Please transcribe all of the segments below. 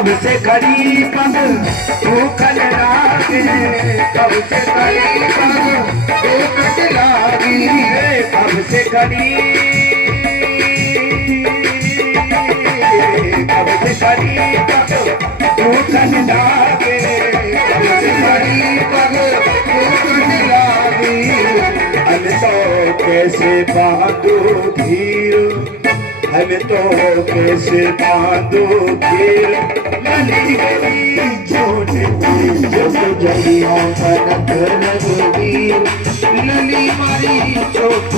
कब से खड़ी पग भूखल लागे, कब से खड़ी पग भूखल लागी, कब से खड़ी, कब से खड़ी पग भूखल लागे, कब से खड़ी पग भूखल लागी। हम तो कैसे बांधो धीर, हम तो कैसे बांधो धीर, लली गली छोट जलियों कनक रघुवीर, लली मारी छोट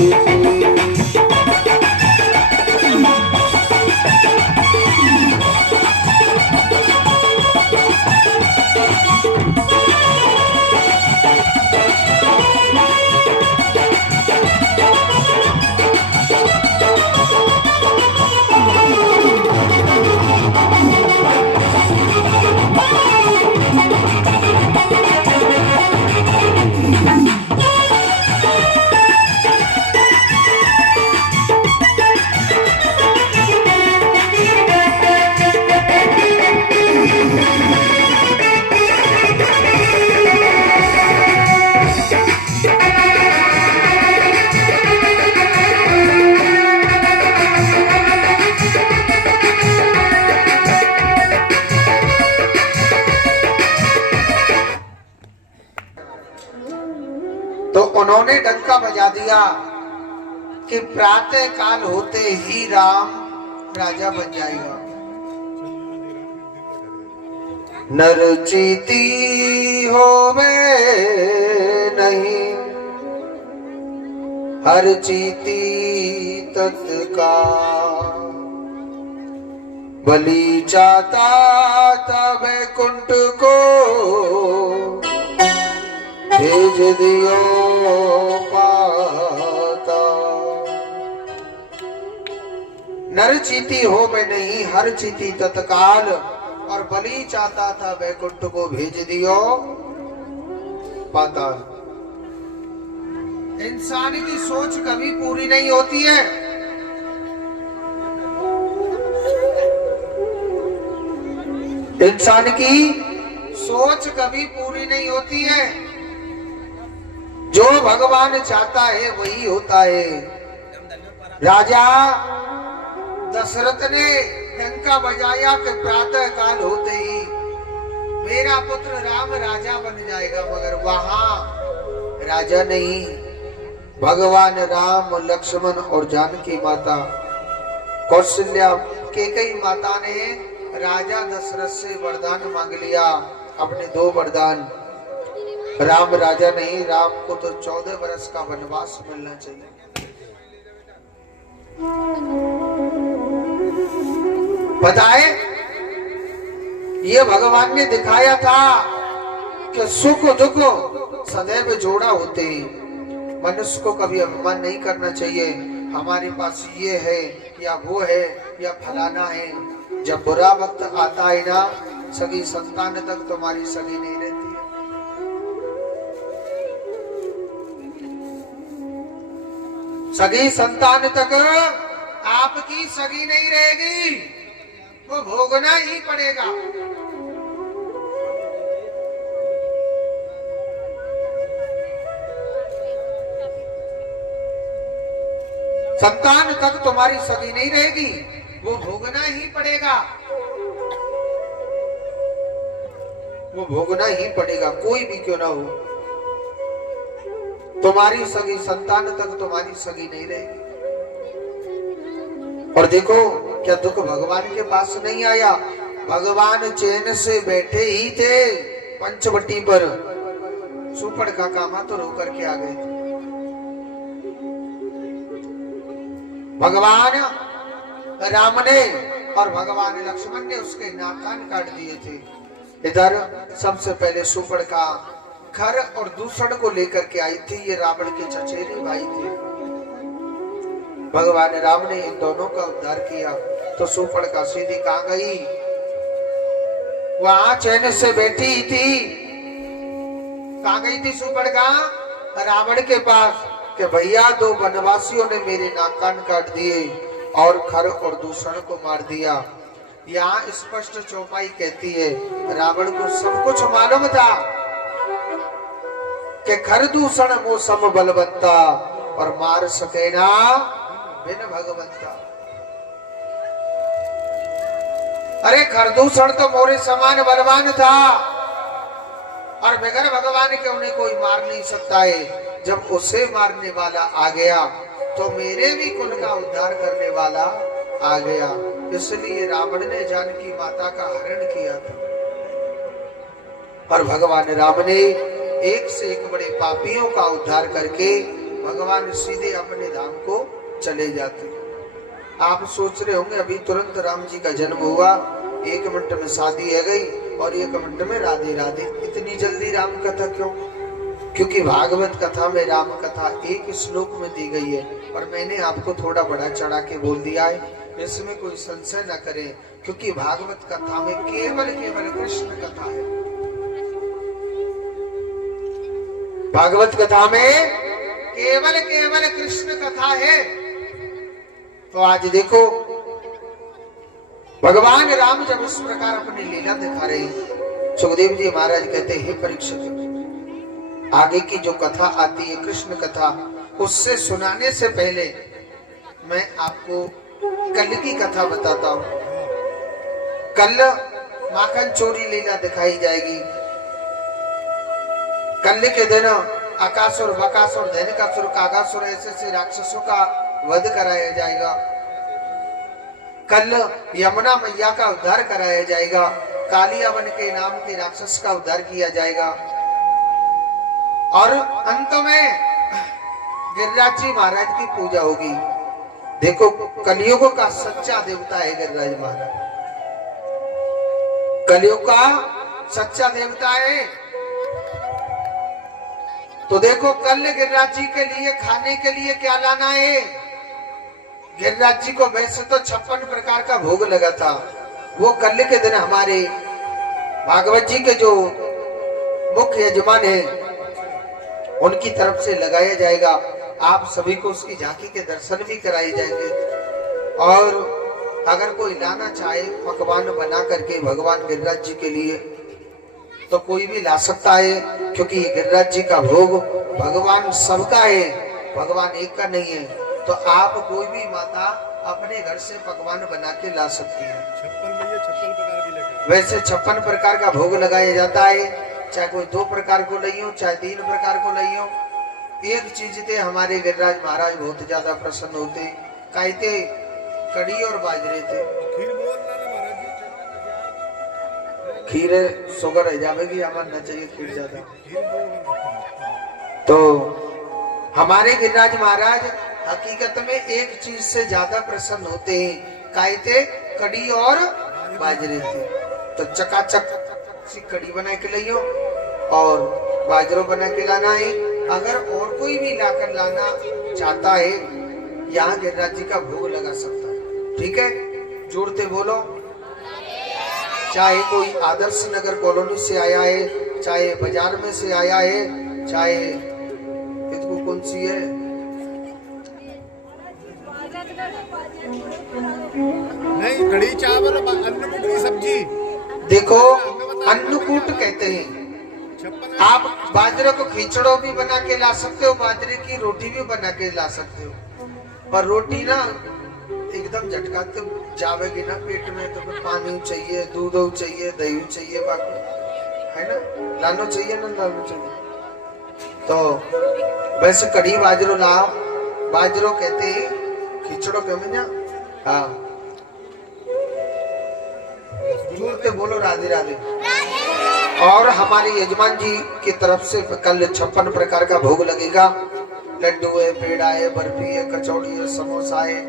उन्होंने डंका बजा दिया कि प्रातः काल होते ही राम राजा बन जाएगा। नर चीती होवे नहीं, हर चीती तत्काल, बलि चाहता तब कुंठ को भेज दियो पाता। नर चीती हो में नहीं, हर चीती तत्काल, और बलि चाहता था वैकुंठ को भेज दियो पाताल। इंसान की सोच कभी पूरी नहीं होती है। इंसान की सोच कभी पूरी नहीं होती है। जो भगवान चाहता है वही होता है। राजा दशरथ ने डंका बजाया कि प्रातः काल होते ही मेरा पुत्र राम राजा बन जाएगा, मगर वहां राजा नहीं, भगवान राम, लक्ष्मण और जानकी माता कौशल्या कैकेयी माता ने राजा दशरथ से वरदान मांग लिया, अपने 2 वरदान। राम राजा नहीं, राम को तो 14 वर्ष का वनवास मिलना चाहिए। बताए ये भगवान ने दिखाया था कि सुख दुख सदैव जोड़ा होते हैं। मनुष्य को कभी अभिमान नहीं करना चाहिए, हमारे पास ये है या वो है या फलाना है। जब बुरा वक्त आता है ना, सगी संतान तक तुम्हारी सगी नहीं रहती है। सगी संतान तक आपकी सगी नहीं रहेगी, वो भोगना ही पड़ेगा। संतान तक तुम्हारी सगी नहीं रहेगी, वो भोगना ही पड़ेगा, वो भोगना ही पड़ेगा, कोई भी क्यों ना हो। तुम्हारी सगी संतान तक तुम्हारी सगी नहीं रहेगी। और देखो क्या दुख भगवान के पास नहीं आया। भगवान चैन से बैठे ही थे पंचवटी पर, सुपड़ का कामा तो रोकर के आ गए थे। भगवान राम ने और भगवान लक्ष्मण ने उसके नाकान काट दिए थे। इधर सबसे पहले सुपड़ का खर और दूसड़ को लेकर के आई थी, ये रावण के चचेरे भाई थे। भगवान राम ने इन दोनों का उद्धार किया। तो सुपड़ का सीधी कहां गई, वहां चैन से बैठी थी। कहां गई थी सुपड़ का? रावण के पास, कि भैया 2 वनवासियों ने मेरे नाक कान काट दिए और खर और दूषण को मार दिया। यहाँ स्पष्ट चौपाई कहती है रावण को सब कुछ मालूम था कि खरदूषण मो सम बलवत्ता और मार सके ना बिन भगवंता। अरे खरदूषण तो मोरे समान बलवान था और बगैर भगवान के उन्हें कोई मार नहीं सकता है। जब उसे मारने वाला आ गया तो मेरे भी कुल का उद्धार करने वाला आ गया। इसलिए रावण ने जानकी माता का हरण किया था और भगवान राम ने एक से एक बड़े पापियों का उद्धार करके भगवान सीधे अपने धाम को चले जाते। आप सोच रहे होंगे अभी तुरंत राम जी का जन्म हुआ, 1 मिनट में शादी है गई और 1 मिनट में राधे राधे, इतनी जल्दी राम कथा क्यों? क्योंकि भागवत कथा में राम कथा एक श्लोक में दी गई है और मैंने आपको थोड़ा बड़ा चढ़ा के बोल दिया है, इसमें कोई संशय न करें, क्योंकि भागवत कथा में केवल कृष्ण कथा है। भागवत कथा में केवल कृष्ण कथा है। तो आज देखो भगवान राम जब इस प्रकार अपनी लीला दिखा रहे, सुखदेव जी महाराज कहते हैं परीक्षित, आगे की जो कथा आती है कृष्ण कथा, उससे सुनाने से पहले मैं आपको कल की कथा बताता हूं। कल माखन चोरी लीला दिखाई जाएगी। कल के दिन अकासुर, बकासुर, धैनकासुर, कागासुर ऐसे राक्षसों का वध कराया जाएगा। कल यमुना मैया का उद्धार कराया जाएगा। कालियावन के नाम के राक्षस का उद्धार किया जाएगा और अंत में गिरिराज जी महाराज की पूजा होगी। देखो कलयुग का सच्चा देवता है गिरिराज महाराज, कलयुग का सच्चा देवता है। तो देखो कल गिरिराज जी के लिए खाने के लिए क्या लाना है। गिरिराज जी को वैसे तो 56 प्रकार का भोग लगा था, वो कल के दिन हमारे भागवत जी के जो मुख्य यजमान है उनकी तरफ से लगाया जाएगा। आप सभी को उसकी झांकी के दर्शन भी कराए जाएंगे और अगर कोई लाना चाहे पकवान बना करके भगवान गिरिराज जी के लिए तो कोई भी ला सकता है, क्योंकि गिरिराज जी का भोग भगवान सबका है, भगवान एक का नहीं है। तो आप कोई भी माता अपने घर से पकवान बना के ला सकती है। 56 प्रकार की लेकर वैसे 56 प्रकार का भोग लगाया जाता है, चाहे कोई 2 प्रकार को लइयो चाहे 3 प्रकार को लइयो। एक चीज थे हमारे गिरिराज महाराज बहुत ज्यादा प्रसन्न होते, कहते कड़ी और बाजरे थे। खीर बोल रहा महाराज जी, खीर शुगर है जाएगी, हमारा न चाहिए खीर ज्यादा। खीर बोल तो हमारे गिरिराज महाराज हकीकत में एक चीज से ज्यादा प्रसन्न होते हैं, कहते कड़ी और बाजरे थे। तो चकाचक सी कड़ी बना के लाइयो और बाजरो बना के लाना है। अगर और कोई भी लाकर लाना चाहता है यहाँ गिरिराज जी का भोग लगा सकता है। ठीक है, जोड़ते बोलो। चाहे कोई आदर्श नगर कॉलोनी से आया है, चाहे बाजार में से आया है, चाहे इसको कौन सी है नहीं, कड़ी चावल अन्नकूट की सब्जी। देखो अन्नकूट कहते हैं। आप बाजरे को खिचड़ो भी बना के ला सकते हो, बाजरे की रोटी भी बना के ला सकते हो, पर रोटी ना एकदम झटका तो जावेगी ना पेट में, तो फिर पानी चाहिए, दूध चाहिए, दही चाहिए, बाकी है ना, लानो चाहिए ना, लानो चाहिए। तो वैसे कड़ी बाजरो लाओ, बाजरो कहते हैं, खिचड़ो कहते ना। हाँ जोरते बोलो राधे राधे। और हमारे यजमान जी की तरफ से कल 56 प्रकार का भोग लगेगा। लड्डू है, पेड़ा है, बर्फी है, कचौड़ी है, समोसा है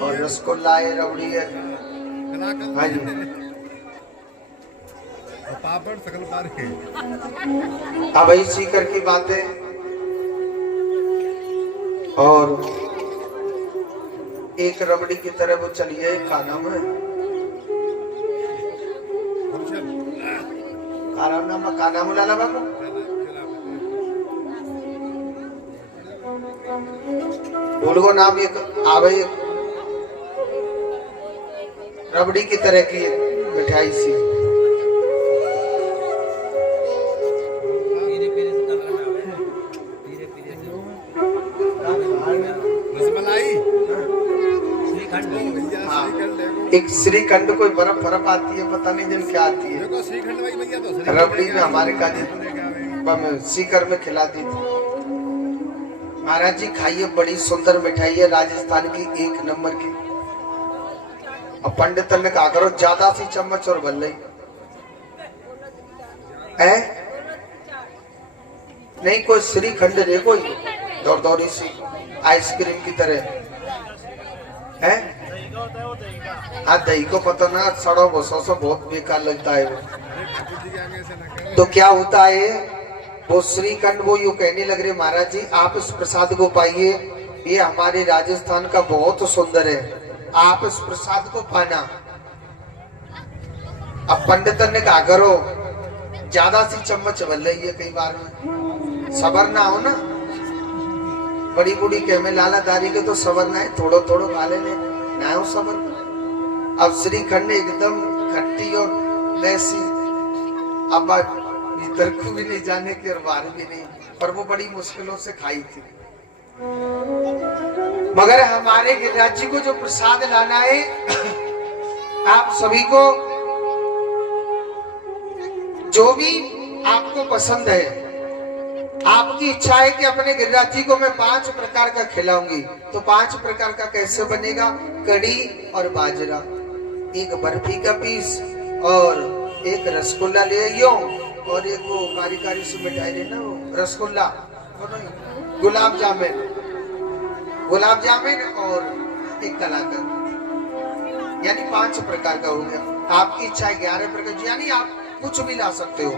और रसगुल्ला है, रबड़ी है। हाँ जी, पापड़ सकल पार के। अब ही सीकर की बातें। और एक रबड़ी की तरह वो चलिए खाना में काना मुलाला बाबू बोलो नाम एक आवे रबड़ी की तरह की है। मिठाई सी। रसमलाई हाँ, एक श्रीखंड कोई बर्फ बर्फ आती है, पता नहीं दिन क्या आती है। देखो श्रीखंड भाई भैया तो रबड़ी में हमारे का सीकर में खिलाती थी। महाराज जी खाइए, बड़ी सुंदर मिठाई है, राजस्थान की 1 नंबर की। और पंडित ने कहा करो ज्यादा सी चम्मच और भल है नहीं, कोई श्रीखंड रे, कोई दौड़ी सी आइसक्रीम की तरह है। हाँ, दही को पता ना, सड़ो बसो से बहुत बेकार लगता है वो। तो क्या होता है, वो श्रीखंड वो यूं कहने लग रहे महाराज जी आप इस प्रसाद को पाइए, ये हमारे राजस्थान का बहुत सुंदर है, आप इस प्रसाद को पाना। अब पंडित ने कहा करो ज्यादा सी चम्मच बल रही है, कई बार में सबर ना हो ना, बड़ी बूढ़ी कह में लालादारी के तो सबर ना है, थोड़ो थोड़ो खा लेने ना हो सबर। अब श्रीखंड एकदम खट्टी और वैसी, अब भीतर को भी नहीं जाने की और बाहर भी नहीं, पर वो बड़ी मुश्किलों से खाई थी। मगर हमारे गिरिराज जी को जो प्रसाद लाना है, आप सभी को जो भी आपको पसंद है, आपकी इच्छा है कि अपने गिरिराज जी को मैं 5 प्रकार का खिलाऊंगी, तो 5 प्रकार का कैसे बनेगा, कड़ी और बाजरा, 1 बर्फी का पीस और 1 रसगुल्ला ले आइयो, और 1 वो कारी कारी से मिठाई लेना, वो रसगुल्ला, गुलाब जामुन और 1 कलाकंद, यानी 5 प्रकार का हो गया। आपकी इच्छा है 11 प्रकार, यानी आप कुछ भी ला सकते हो।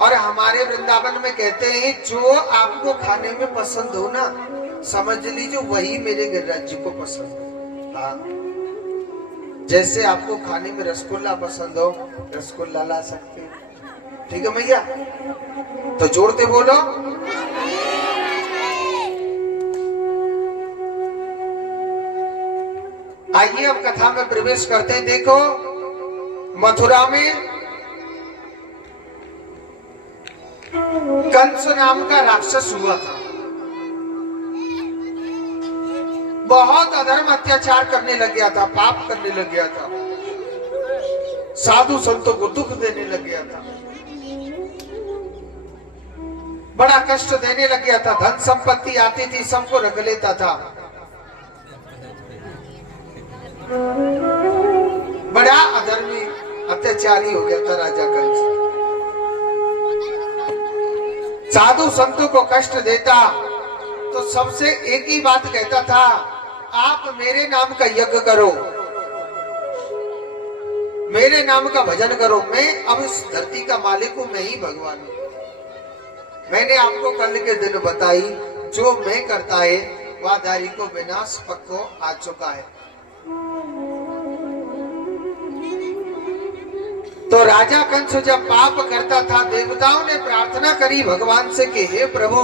और हमारे वृंदावन में कहते हैं जो आपको खाने में पसंद हो ना, समझ लीजिए वही मेरे गिरिराज जी को पसंद है। हाँ, जैसे आपको खाने में रसगुल्ला पसंद हो, रसगुल्ला ला सकते हो, ठीक है भैया? तो जोड़ते बोलो। आइए अब कथा में प्रवेश करते हैं। देखो, मथुरा में कंस नाम का राक्षस हुआ था, बहुत अधर्म अत्याचार करने लग गया था, पाप करने लग गया था, साधु संतों को दुख देने लग गया था, बड़ा कष्ट देने लग गया था, धन संपत्ति आती थी सबको रख लेता था, बड़ा अधर्मी अत्याचारी हो गया था राजा कंस। साधु संतों को कष्ट देता तो सबसे एक ही बात कहता था, आप मेरे नाम का यज्ञ करो, मेरे नाम का भजन करो, मैं अब इस धरती का मालिक हूं, मैं ही भगवान हूं। मैंने आपको कल के दिन बताई, जो मैं करता है वह दारी को विनाश पक्को आ चुका है। तो राजा कंस जब पाप करता था, देवताओं ने प्रार्थना करी भगवान से कि हे प्रभु,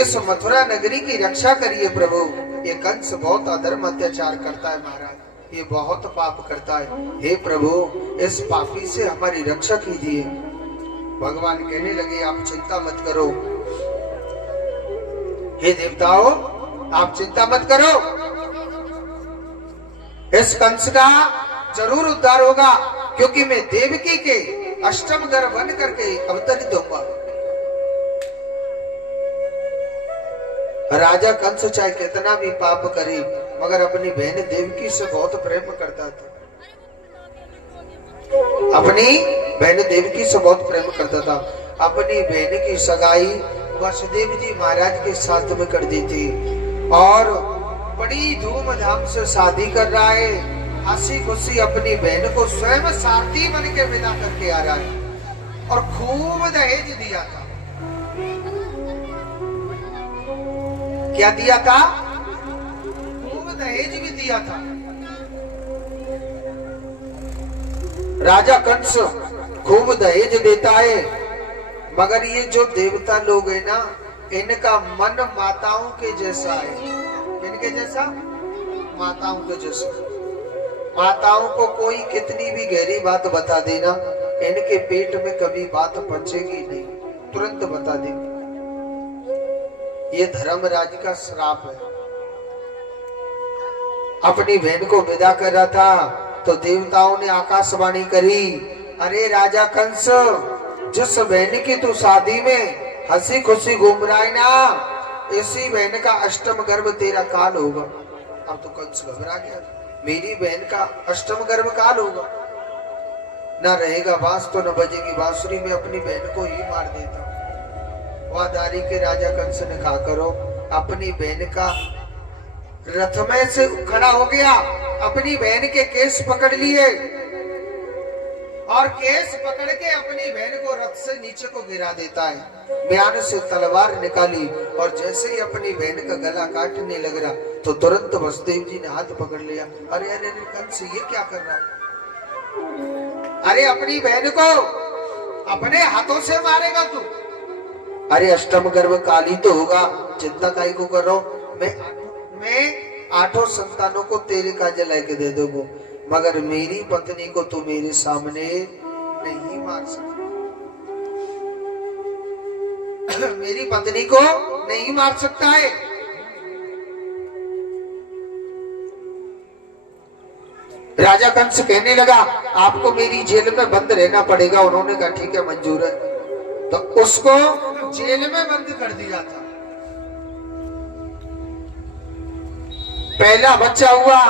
इस मथुरा नगरी की रक्षा करिए प्रभु, ये कंस बहुत अधर्म अत्याचार करता है महाराज, ये बहुत पाप करता है, हे प्रभु इस पापी से हमारी रक्षा कीजिए। भगवान कहने लगे आप चिंता मत करो, हे देवताओ आप चिंता मत करो, इस कंस का जरूर उद्धार होगा, क्योंकि मैं देवकी के अष्टम गर्भ बन करके अवतरित होगा। राजा कंस चाहे कितना भी पाप करे, मगर अपनी बहन देवकी से बहुत प्रेम करता था, अपनी बहन देवकी से बहुत प्रेम करता था। अपनी बहन की सगाई वसुदेव जी महाराज के साथ में कर दी थी, और बड़ी धूमधाम से शादी कर रहा है, हंसी खुशी अपनी बहन को स्वयं साथी बन के विदा करके आ रहा है, और खूब दहेज दिया था। क्या दिया था? खूब दहेज भी दिया था। राजा कंस खूब दहेज देता है, मगर ये जो देवता लोग है ना, इनका मन माताओं के जैसा है। इनके जैसा? माताओं के जैसा। माताओं को कोई कितनी भी गहरी बात बता देना, इनके पेट में कभी बात पहुंचेगी नहीं, तुरंत बता देंगे। ये धर्मराज का श्राप है। अपनी बहन को विदा कर रहा था तो देवताओं ने आकाशवाणी करी, अरे राजा कंस, जिस बहन की तू शादी में हंसी खुशी घूम रहा है ना, इसी बहन का अष्टम गर्भ तेरा काल होगा। अब तो कंस घबरा गया, मेरी बहन का अष्टम गर्भ काल होगा, न रहेगा बांस तो न बजेगी बांसुरी, में अपनी बहन को ही मार देता। वह दारी के राजा कंस ने कहा, करो। अपनी बहन का रथ में से खड़ा हो गया, अपनी बहन के केस पकड़ लिए और केस पकड़ के अपनी बहन को रथ से नीचे को गिरा देता है। म्यान से तलवार निकाली और जैसे ही अपनी बहन का गला काटने लग रहा तो तुरंत वसुदेव जी ने हाथ पकड़ लिया। अरे अरे अरे कंस, ये क्या कर रहा है? अरे अपनी बहन को अपने हाथों से मारेगा तू? अरे अष्टम गर्भ काली तो होगा, चिंता काहे को कर रहा हूं? मैं 8 संतानों को तेरे काजे लेके दे दूंगा, मगर मेरी पत्नी को तू मेरे सामने नहीं मार सकता। मेरी पत्नी को नहीं मार सकता है। राजा कंस कहने लगा, आपको मेरी जेल में बंद रहना पड़ेगा। उन्होंने कहा ठीक है, मंजूर है। तो उसको जेल में बंद कर दिया था। पहला बच्चा हुआ,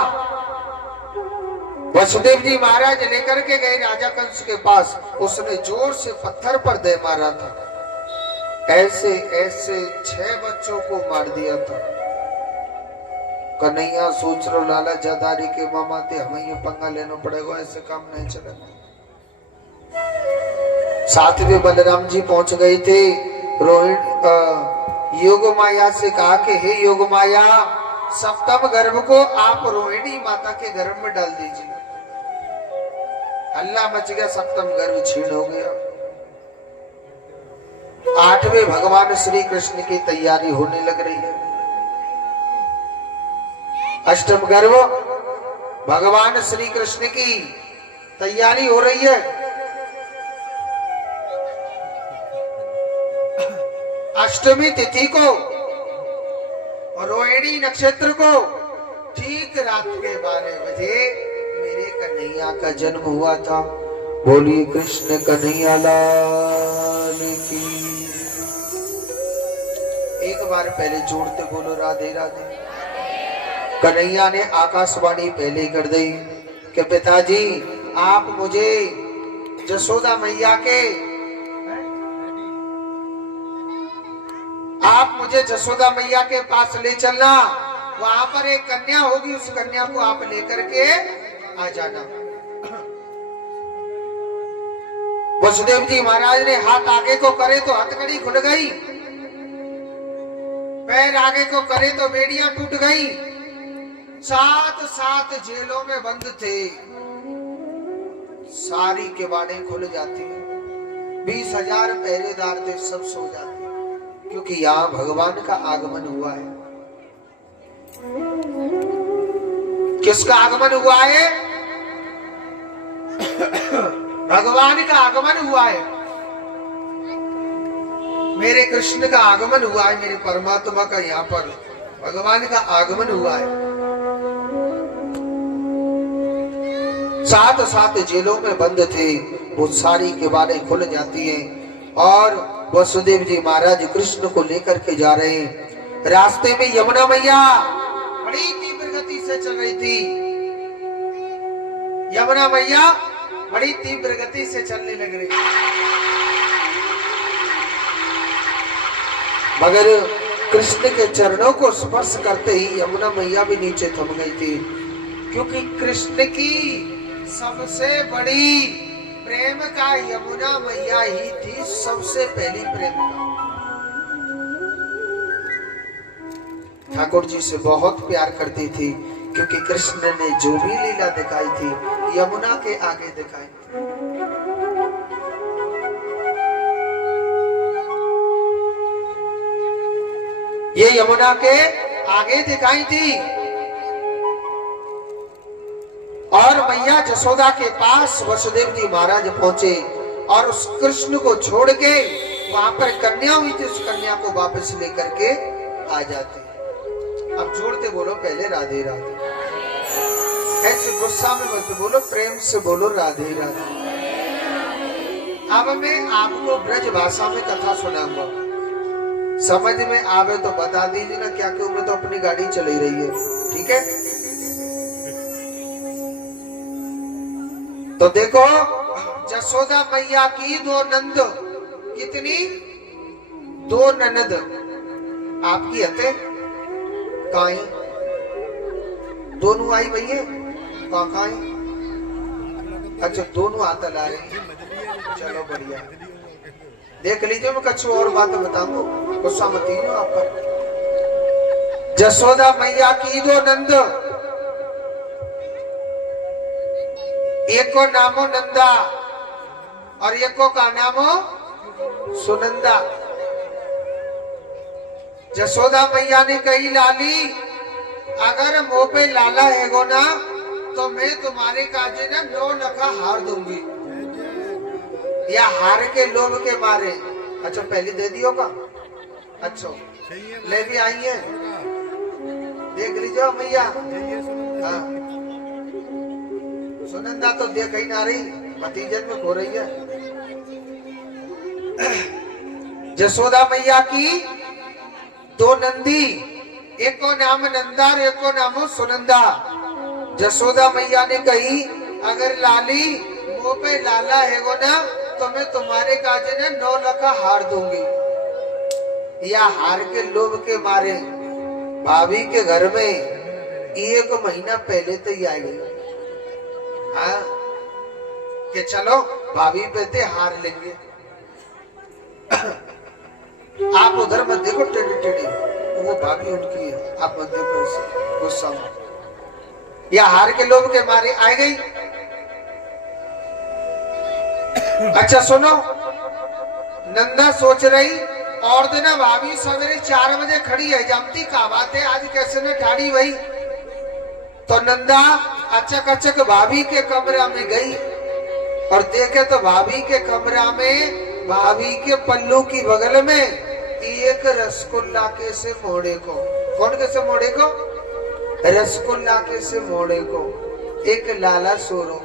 वसुदेव जी महाराज लेकर के गए राजा कंस के पास। उसने जोर से पत्थर पर दे मारा था, ऐसे ऐसे 6 बच्चों को मार दिया था। कन्हैया सोच रो लाला जदारी के मामा थे, हमें ये पंगा लेना पड़ेगा, ऐसे काम नहीं चलेगा। साथ में बलराम जी पहुंच गए थे। रोहिणी योग माया से कहा कि हे योग माया, सप्तम गर्भ को आप रोहिणी माता के गर्भ में डाल दीजिए। हल्ला मच गया, सप्तम गर्भ छीन हो गया। 8वें भगवान श्री कृष्ण की तैयारी होने लग रही है। अष्टम गर्भ भगवान श्री कृष्ण की तैयारी हो रही है। अष्टमी तिथि को रोहिणी नक्षत्र को ठीक रात के 12 बजे मेरे कन्हैया का जन्म हुआ था। बोलिए कृष्ण कन्हैया लाल की। एक बार पहले जोड़ते बोलो राधे राधे। कन्हैया ने आकाशवाणी पहले कर दी कि पिताजी, आप मुझे जसोदा मैया के जसोदा मैया के पास ले चलना। वहां पर एक कन्या होगी, उस कन्या को आप लेकर के आ जाना। वसुदेव जी महाराज ने हाथ आगे को करे तो हथकड़ी खुल गई, पैर आगे को करे तो बेड़ियां टूट गई। 7 जेलों में बंद थे, सारी किवाड़ें खुल जाती है। 20,000 पहरेदार थे, सब सो जाते, क्योंकि यहाँ भगवान का आगमन हुआ है। किसका आगमन हुआ है? भगवान का आगमन हुआ है। मेरे कृष्ण का आगमन हुआ है, मेरे परमात्मा का यहाँ पर भगवान का आगमन हुआ है। 7 जेलों में बंद थे, वो सारी किवाड़ें खुल जाती हैं और वसुदेव जी महाराज कृष्ण को लेकर के जा रहे हैं। रास्ते में यमुना मैया बड़ी तीव्र गति से चल रही थी। यमुना मैया बड़ी तीव्र गति से चलने लग रही, मगर कृष्ण के चरणों को स्पर्श करते ही यमुना मैया भी नीचे थम गई थी, क्योंकि कृष्ण की सबसे बड़ी प्रेम का यमुना मैया ही थी, सबसे पहली प्रेम का। ठाकुर जी से बहुत प्यार करती थी, क्योंकि कृष्ण ने जो भी लीला दिखाई थी यमुना के आगे दिखाई थी। ये यमुना के आगे दिखाई थी। और मैया जसोदा के पास वसुदेव जी महाराज पहुंचे और उस कृष्ण को छोड़ के वहां पर कन्या हुई थी, उस कन्या को वापस लेकर के आ जाते। अब जोड़ते बोलो पहले राधे राधे, ऐसे गुस्सा में मत बोलो, प्रेम से बोलो राधे राधे। अब मैं आपको ब्रज भाषा में कथा सुनाऊंगा, समझ में आवे तो बता दीजिए ना, क्या क्यों मैं तो अपनी गाड़ी चली रही है, ठीक है। तो देखो जसोदा मैया की दो नंद, कितनी, दो ननद आपकी हते काई, दोनों आई भैया कहाँ, अच्छा दोनों आता ला रही, चलो बढ़िया। देख लीजिए, मैं कुछ और बात बताऊंगा, गुस्सा मत कीजिए आप पर। जसोदा मैया की दो नंद, एक को नामो नंदा और एक को का नामो सुनंदा। जसोदा मैया ने कही लाली, अगर मुंह पे लाला हैगो ना तो मैं तुम्हारे काजे ना 9 लखा हार दूंगी, या हार के लोभ के मारे। अच्छा पहले दे दियो का, अच्छा ले भी आई है, देख लीजिए मैया। हाँ सुनंदा तो देख ही ना रही, भतीजन में खो रही है। जसोदा मैया की दो नंदी, एक को नाम नंदा और एक को नाम सुनंदा। जसोदा मैया ने कही, अगर लाली मुंह पे लाला है वो ना तो मैं तुम्हारे काजे ने 9 लखा हार दूंगी, या हार के लोभ के मारे भाभी के घर में 1 महीना पहले तो ही आ गई। हाँ कि चलो भाभी पे ते हार लेंगे। आप उधर मत देखो टेढ़ी टेढ़ी, वो भाभी उनकी है, आप मत देखो गुस्सा में, या हार के लोभ के मारे आ गई। अच्छा सुनो, नंदा सोच रही और दिन भाभी सवेरे 4 बजे खड़ी है, जानती का बात है आज कैसे न ठाड़ी वही। तो नंदा अचक अचक भाभी के कमरा में गई और देखे तो भाभी के कमरा में भाभी के पल्लू की बगल में एक रसगुल्ला के से मोड़े को, कौन के से मोड़े को, रसगुल्ला के से मोड़े को एक लाला सोरो।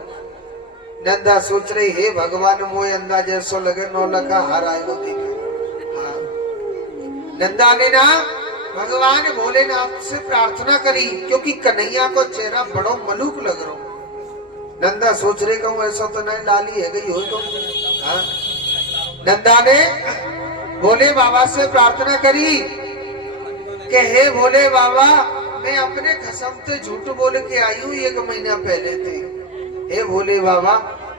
नंदा सोच रही, हे भगवान मोए अंदाज ऐसो लगे 9 लखा हार आएगो दिखे। हाँ नंदा ने ना भगवान भोलेनाथ से प्रार्थना करी, क्योंकि कन्हैया को चेहरा बड़ो मलूक लग रहा। नंदा सोच रही कहूँ ऐसा तो नहीं लाली है गई हो तो। हाँ नंदा ने भोले बाबा से प्रार्थना करी कि हे भोले बाबा, मैं अपने कसम से झूठ बोल के आई हूँ 1 महीना पहले थे। हे भोले बाबा,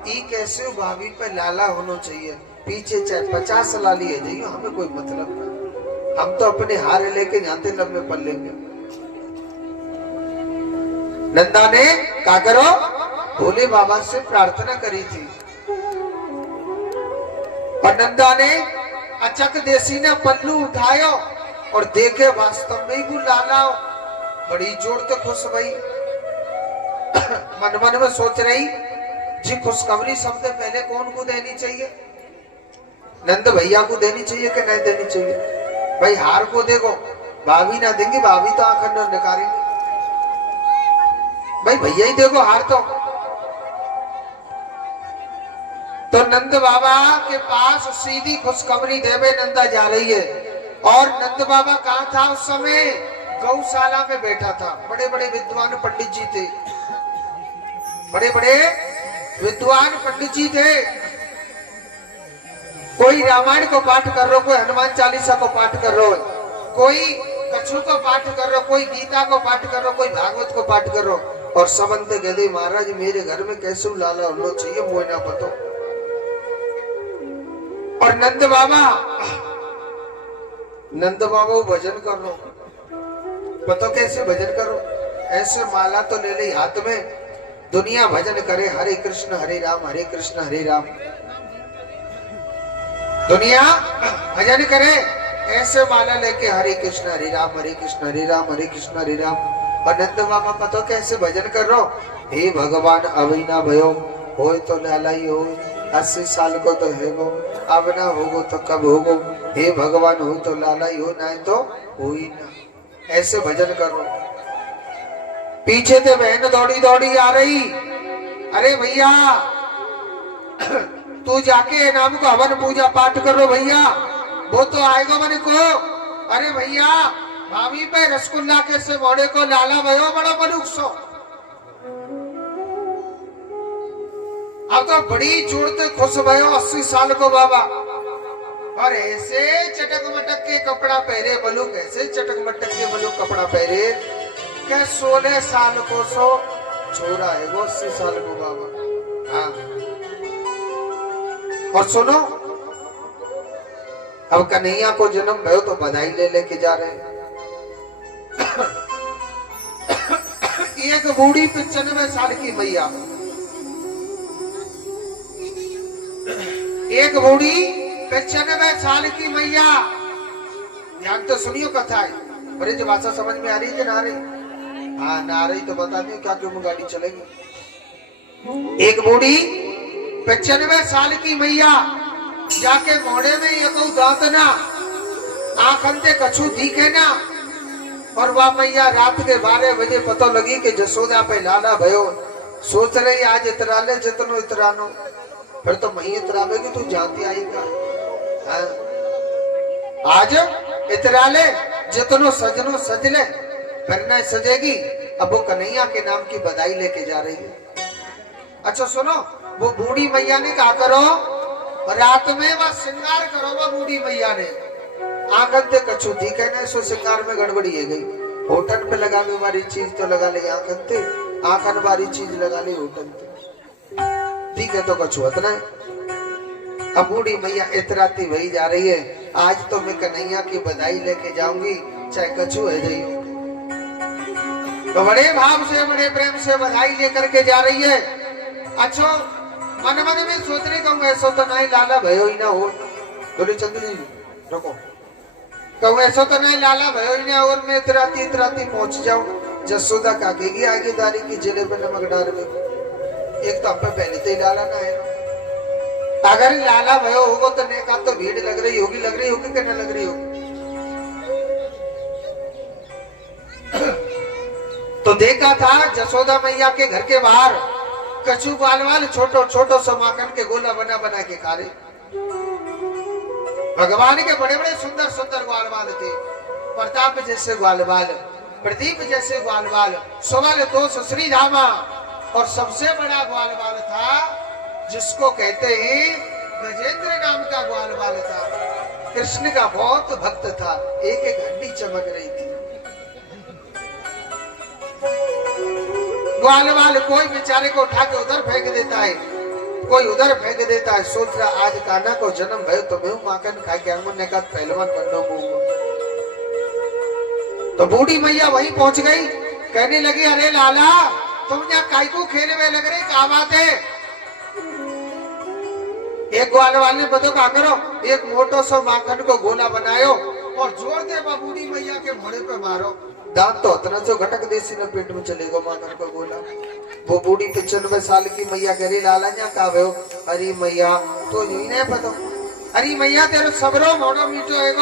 ई कैसे भाभी पे लाला होना चाहिए, पीछे चाहे 50 लाली है जाइए, हमें कोई मतलब नहीं, हम तो अपने हार लेके जाते लंबे पल लेंगे। नंदा ने क्या करो, भोले बाबा से प्रार्थना करी थी। और नंदा ने अचक देसी ने पल्लू उठायो और देखे वास्तव में ही वो लाला, बड़ी जोर से खुश भई। मन मन में सोच रही, जी खुशखबरी सबसे पहले कौन को देनी चाहिए, नंद भैया को देनी चाहिए कि नहीं देनी चाहिए। भाई हार को देखो, भाभी ना देंगी, भाभी तो आंख न निकालेंगी, भाई भैया ही देखो हार तो नंद बाबा के पास सीधी खुशखबरी देवे नंदा जा रही है। और नंद बाबा कहाँ था उस समय, गौशाला में बैठा था। बड़े बड़े विद्वान पंडित जी थे, बड़े बड़े विद्वान पंडित जी थे। कोई रामायण को पाठ कर रहा, कोई हनुमान चालीसा को पाठ कर रहा, कोई कछु को पाठ कर रहा, कोई गीता को पाठ कर रहा, कोई भागवत को पाठ कर रहा। और सबंत कहते महाराज मेरे घर में कैसे लाला होना चाहिए मुझे ना पता। और नंद बाबा भजन कर लो, पता कैसे भजन करो, ऐसे माला तो ले ली हाथ में, दुनिया भजन करे हरे कृष्ण हरे राम हरे कृष्ण हरे राम। दुनिया भजन करे ऐसे माला लेके हरे कृष्ण हरे राम हरे कृष्ण हरे राम हरे कृष्ण हरे राम। और नंद बाबा पतो कैसे भजन कर रो, हे भगवान अभी ना भयो हो तो लाला ही हो, 80 साल को तो है वो, अब ना होगो तो कब होगो, हे भगवान हो तो लाला ही हो, नहीं तो हो ही ना। ऐसे भजन करो। पीछे से बहन दौड़ी दौड़ी आ रही, अरे भैया तू जाके नाम को हवन पूजा पाठ करो भैया, वो तो आएगा मन को। अरे भैया भाभी पे रसगुल्ला के से मोड़े को लाला भयो बड़ा मनुख सो। अब तो बड़ी जोड़ते खुश भयो 80 साल को बाबा, और ऐसे चटक मटक के कपड़ा पहरे बलू, कैसे चटक मटक के बलू कपड़ा पहरे के 16 साल को सो छोरा है वो 80 साल को बाबा। हाँ और सुनो, अब कन्हैया को जन्म भयो तो बधाई ले लेके जा रहे हैं। एक बूढ़ी 95 साल की मैया, एक बूढ़ी 95 साल की मैया, ध्यान तो सुनियो कथा है। अरे जो भाषा समझ में आ रही है ना रही? हाँ ना रही तो बता दो क्या क्यों गाड़ी चलेगी। एक बूढ़ी 95 साल की मैया जाके मोड़े में ये कहू दांत ना आंखंते कछु दिखे ना, और वह मैया रात के 12 बजे पता लगी कि जसोदा पे लाला भयो। सोच रही आज इतराले जितनो इतरानो, फिर तो मही इतरावेगी तू जानती आई का। हाँ? आज इतराले जितनो सजनो सजले, फिर न सजेगी। अब वो कन्हैया के नाम की बधाई लेके जा रही है। अच्छा सुनो, वो बूढ़ी मैया ने कहा करो, रात में वह श्रृंगार करो। वह बूढ़ी मैया ने आंखन ते कछु दिखे ना, सो श्रृंगार में गड़बड़ी है गई। होटल पे लगाने वाली चीज तो लगा ले आंखन ते, आंखन वाली चीज लगा ले होटल ते, ठीक है तो कछु इतना है। अब बूढ़ी मैया इतराती वही जा रही है, आज तो मैं कन्हैया की बधाई लेके जाऊंगी चाहे कछु है गई। तो बड़े भाव से बड़े प्रेम से बधाई लेकर के जा रही है। अच्छा मन मन में सोचने कहूँ ऐसा तो नहीं लाला भयो ही ना हो। बोले चंद्र जी रुको, कहूँ ऐसा तो नहीं लाला भयो ही ना, और मैं इतराती पहुंच जाऊं जसोदा काकेगी आगे दारी की जिले पे नमक डाल में। एक तो अब पहले तो ही लाला ना है, अगर लाला भयो होगा तो ने का तो भीड़ लग रही होगी कि न लग रही होगी। तो देखा था जसोदा मैया के घर के बाहर कछु ग्वालवाल छोटो सा माखन के गोला बना बना के खा रहे। भगवान के बड़े बड़े सुंदर ग्वालवाल थे, प्रताप जैसे ग्वालवाल, प्रदीप जैसे ग्वालवाल, सवाल तो श्री रामा। और सबसे बड़ा ग्वालवाल था जिसको कहते हैं गजेंद्र नाम का ग्वालवाल था, कृष्ण का बहुत भक्त था। एक एक हड्डी चमक रही थी। ग्वालवाल कोई बेचारे को उठा के उधर फेंक देता है, कोई उधर फेंक देता है। सोच रहा आज कान्हा को जन्म भयो तो मैं माखन खा के अंगूर ने कहा पहलवान बनना होगा। तो बूढ़ी मैया वहीं पहुंच गई, कहने लगी अरे लाला तुम यहाँ काय को खेले में लग रहे, क्या बात है? एक ग्वालवाल ने बताओ क्या करो, एक मोटो सो माखन को गोला बनायो और जोर दे बूढ़ी मैया के मोड़े पे मारो। दांत तो उतना जो घटक देसी न पेट में चलेगा माखन का गोला। वो बूढ़ी 95 साल की मैया कह रही लाला यहाँ का भयो? अरे मैया तो यही नहीं पता। अरे मैया तेरे सबरो मोड़ो मीठो है,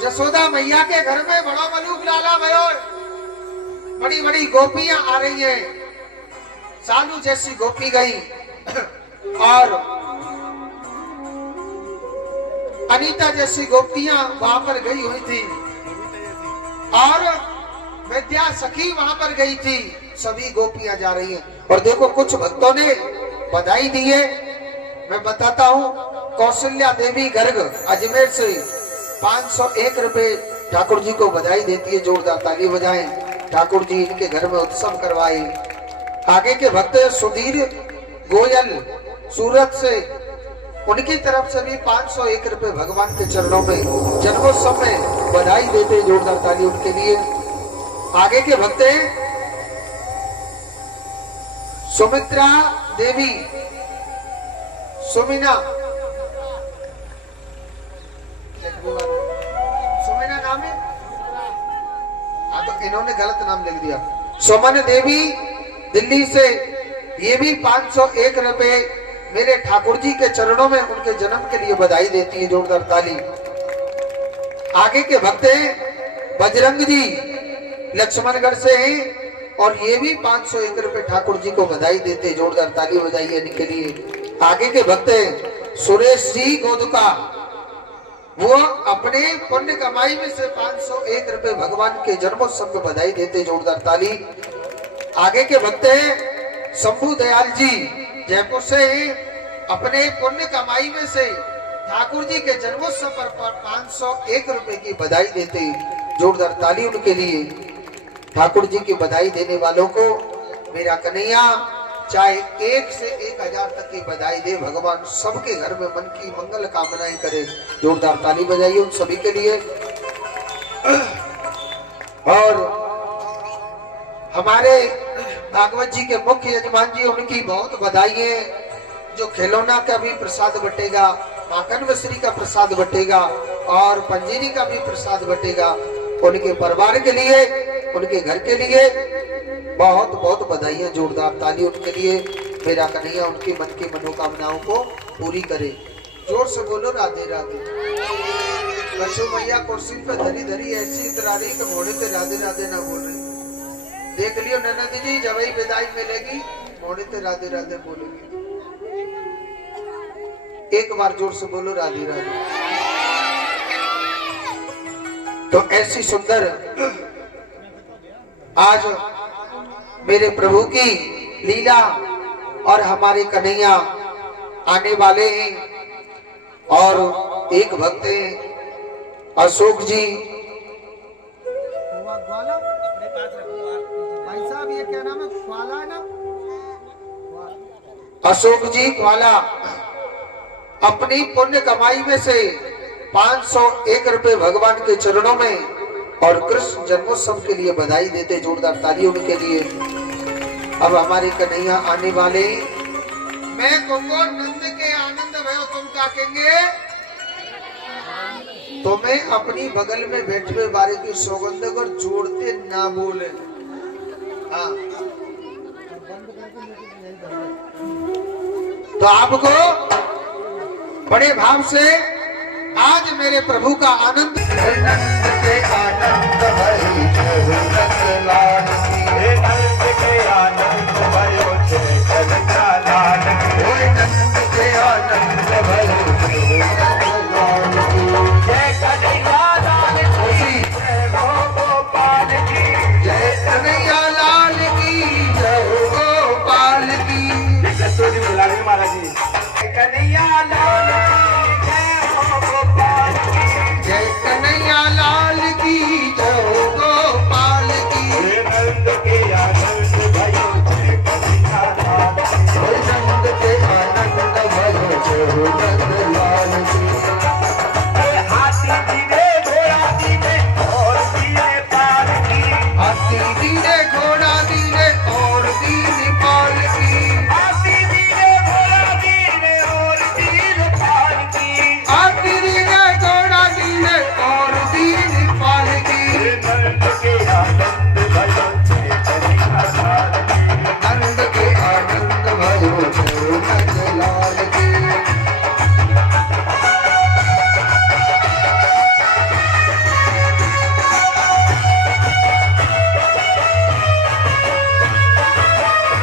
जसोदा मैया के घर में बड़ा मलूक लाला भयो। बड़ी बड़ी गोपियां आ रही है, सालू जैसी गोपी गई और अनीता जैसी गोपियां वहां पर गई हुई थी, और विद्या सखी वहां पर गई थी। सभी गोपियां जा रही हैं। और देखो कुछ भक्तों ने बधाई दी है, मैं बताता हूँ। कौशल्या देवी गर्ग अजमेर से 501 रुपए ठाकुर जी को बधाई देती है। जोरदार ताली बजाएं। ठाकुर जी इनके घर में उत्सव करवाए। आगे के भक्त सुधीर गोयल सूरत से, उनकी तरफ से भी 501 रुपए भगवान के चरणों में जन्मोत्सव में बधाई देते। जोरदार ताली उनके लिए। आगे के भक्त सुमित्रा देवी, सुमिना नाम है। हाँ तो इन्होंने गलत नाम लिख दिया। सुमन देवी दिल्ली से ये भी 501 रुपए मेरे ठाकुर जी के चरणों में उनके जन्म के लिए बधाई देती है। जोरदार ताली। आगे के भक्त हैं बजरंग जी लक्ष्मणगढ़ से हैं और ये भी 501 रुपए ठाकुर जी को बधाई देते। जोरदार ताली बजाइए इनके लिए। आगे के भक्त हैं सुरेश जी गोदका, वो अपने पुण्य कमाई में से 501 रुपए भगवान के जन्मोत्सव में बधाई देते। जोरदार ताली। आगे के भक्त हैं शंभू दयाल जी जयपुर से हैं, अपने पुण्य कमाई में से ठाकुर जी के जन्मोत्सव पर 501 रुपए की बधाई देते। जोरदार ताली उनके लिए। ठाकुर जी की बधाई देने वालों को मेरा कन्हैया चाहे 1 से 1000 तक की बधाई दे, भगवान सबके घर में मन की मंगल कामनाएं करे। जोरदार ताली बजाइए उन सभी के लिए। और हमारे भागवत जी के मुख्य यजमान जी, उनकी बहुत बधाई है। जो खिलौना का भी प्रसाद बटेगा, माखन मिश्री का प्रसाद बटेगा और पंजीरी का भी प्रसाद बटेगा, उनके परिवार के लिए, उनके घर के लिए बहुत बहुत बधाइयां। जोरदार ताली उनके लिए। मेरा कन्हैया उनकी मन की मनोकामनाओं को पूरी करे। जोर से बोलो राधे राधे। बच्चों मैया कुर्सी पे धरी धरी ऐसी इतरा रही कि मोड़े से राधे राधे ना बोल रही। देख लियो ननद जी, जब ही विदाई मिलेगी मोड़े से राधे राधे बोलेगी। एक बार जोर से बोलो राधे राधे। तो ऐसी सुंदर आज मेरे प्रभु की लीला और हमारे कन्हैया आने वाले हैं। और एक भक्त हैं अशोक जी, भाई साहब ये क्या नाम है? ग्वाला है ना? अशोक जी ग्वाला अपनी पुण्य कमाई में से 501 रुपए भगवान के चरणों में और कृष्ण जन्मोत्सव के लिए बधाई देते। जोरदार ताली उनके लिए। अब हमारे कन्हैया आने वाले। मैं कहूंगा नंद के आनंद भयो तुम क्या कहेंगे? तो मैं अपनी बगल में बैठे हुए बारे की सौगंध कर जोड़ते ना बोले। हाँ, तो आपको बड़े भाव से आज मेरे प्रभु का आनंद के आनंद भरी नंद लाल की, नंद के आनंद भरी